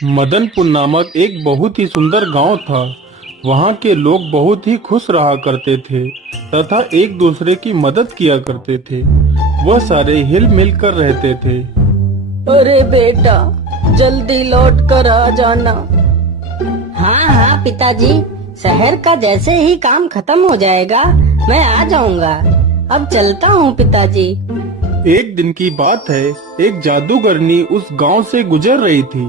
मदनपुर नामक एक बहुत ही सुंदर गांव था। वहां के लोग बहुत ही खुश रहा करते थे तथा एक दूसरे की मदद किया करते थे। वह सारे हिल मिल कर रहते थे। अरे बेटा, जल्दी लौट कर आ जाना। हाँ हाँ पिताजी, शहर का जैसे ही काम खत्म हो जाएगा मैं आ जाऊंगा। अब चलता हूँ पिताजी। एक दिन की बात है, एक जादूगरनी उस गांव से गुजर रही थी।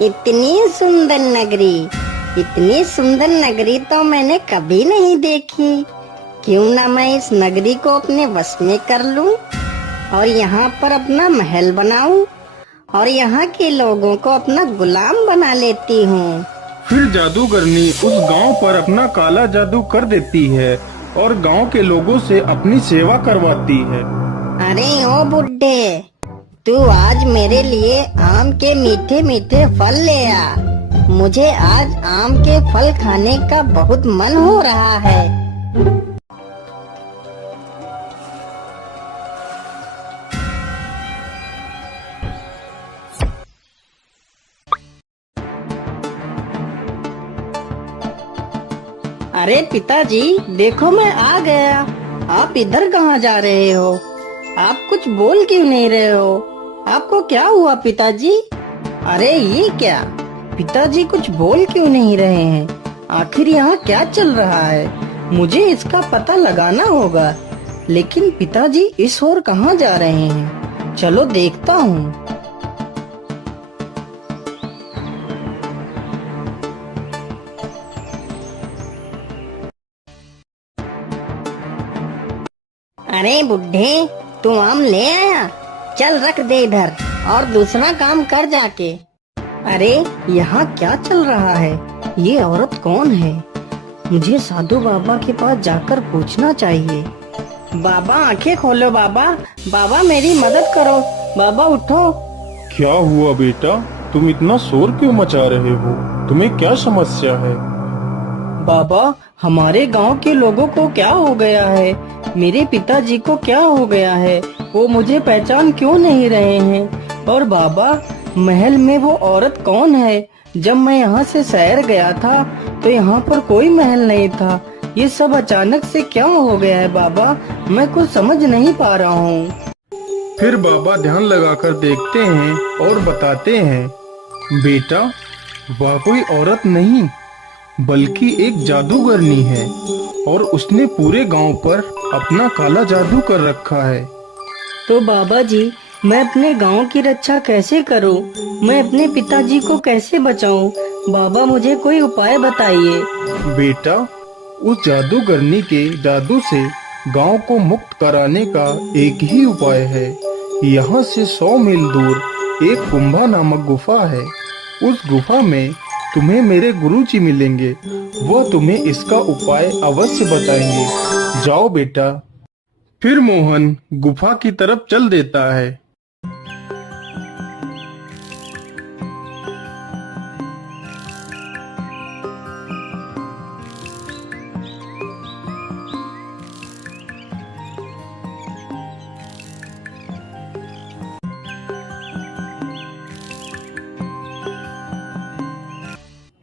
इतनी सुंदर नगरी तो मैंने कभी नहीं देखी। क्यों ना मैं इस नगरी को अपने वश में कर लूं और यहाँ पर अपना महल बनाऊं और यहाँ के लोगों को अपना गुलाम बना लेती हूँ। फिर जादूगरनी उस गांव पर अपना काला जादू कर देती है और गांव के लोगों से अपनी सेवा करवाती है। अरे ओ बुड्ढे, तू आज मेरे लिए आम के मीठे मीठे फल ले आ। मुझे आज आम के फल खाने का बहुत मन हो रहा है। अरे पिताजी, देखो मैं आ गया। आप इधर कहाँ जा रहे हो? आप कुछ बोल क्यों नहीं रहे हो? आपको क्या हुआ पिताजी? अरे ये क्या, पिताजी कुछ बोल क्यों नहीं रहे हैं? आखिर यहाँ क्या चल रहा है? मुझे इसका पता लगाना होगा। लेकिन पिताजी इस ओर कहाँ जा रहे हैं? चलो देखता हूँ। अरे बुड्ढे, तू आम ले आया? चल रख दे इधर और दूसरा काम कर जाके। अरे यहाँ क्या चल रहा है? ये औरत कौन है? मुझे साधु बाबा के पास जाकर पूछना चाहिए। बाबा आंखें खोलो बाबा, बाबा मेरी मदद करो। बाबा उठो। क्या हुआ बेटा, तुम इतना शोर क्यों मचा रहे हो? तुम्हें क्या समस्या है? बाबा, हमारे गांव के लोगों को क्या हो गया है? मेरे पिताजी को क्या हो गया है? वो मुझे पहचान क्यों नहीं रहे हैं? और बाबा, महल में वो औरत कौन है? जब मैं यहाँ से शहर गया था तो यहाँ पर कोई महल नहीं था। ये सब अचानक से क्या हो गया है बाबा? मैं कुछ समझ नहीं पा रहा हूँ। फिर बाबा ध्यान लगाकर देखते हैं और बताते हैं, बेटा वह कोई औरत नहीं बल्कि एक जादूगरनी है और उसने पूरे गांव पर अपना काला जादू कर रखा है। तो बाबा जी, मैं अपने गांव की रक्षा कैसे करूं? मैं अपने पिताजी को कैसे बचाऊं? बाबा मुझे कोई उपाय बताइए। बेटा, उस जादूगरनी के जादू से गांव को मुक्त कराने का एक ही उपाय है। यहाँ से 100 मील दूर एक कुंभा नामक गुफा है। उस गुफा में तुम्हें मेरे गुरुजी मिलेंगे। वह तुम्हें इसका उपाय अवश्य बताएंगे। जाओ बेटा। फिर मोहन गुफा की तरफ चल देता है।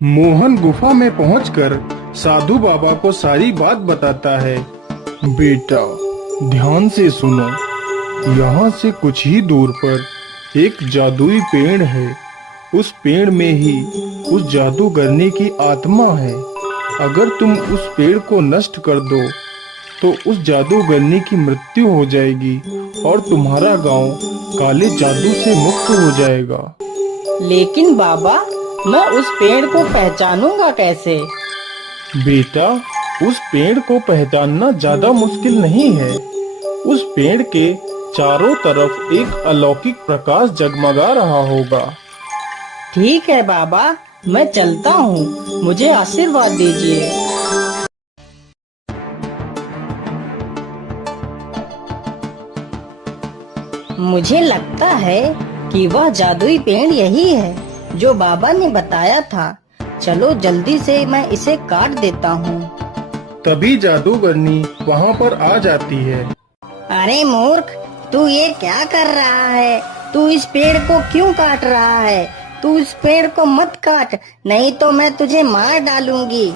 मोहन गुफा में पहुंचकर साधु बाबा को सारी बात बताता है। बेटा ध्यान से सुनो, यहाँ से कुछ ही दूर पर एक जादुई पेड़ है। उस पेड़ में ही उस जादूगरनी की आत्मा है। अगर तुम उस पेड़ को नष्ट कर दो तो उस जादूगरनी की मृत्यु हो जाएगी और तुम्हारा गांव काले जादू से मुक्त हो जाएगा। लेकिन बाबा, मैं उस पेड़ को पहचानूंगा कैसे? बेटा, उस पेड़ को पहचानना ज्यादा मुश्किल नहीं है। उस पेड़ के चारों तरफ एक अलौकिक प्रकाश जगमगा रहा होगा। ठीक है बाबा, मैं चलता हूँ। मुझे आशीर्वाद दीजिए। मुझे लगता है कि वह जादुई पेड़ यही है जो बाबा ने बताया था। चलो जल्दी से मैं इसे काट देता हूँ। तभी जादूगरनी वहाँ पर आ जाती है। अरे मूर्ख, तू ये क्या कर रहा है? तू इस पेड़ को क्यों काट रहा है? तू इस पेड़ को मत काट, नहीं तो मैं तुझे मार डालूंगी।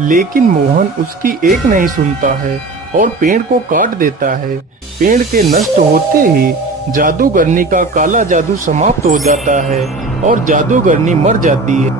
लेकिन मोहन उसकी एक नहीं सुनता है और पेड़ को काट देता है। पेड़ के नष्ट होते ही जादूगरनी का काला जादू समाप्त हो जाता है और जादूगरनी मर जाती है।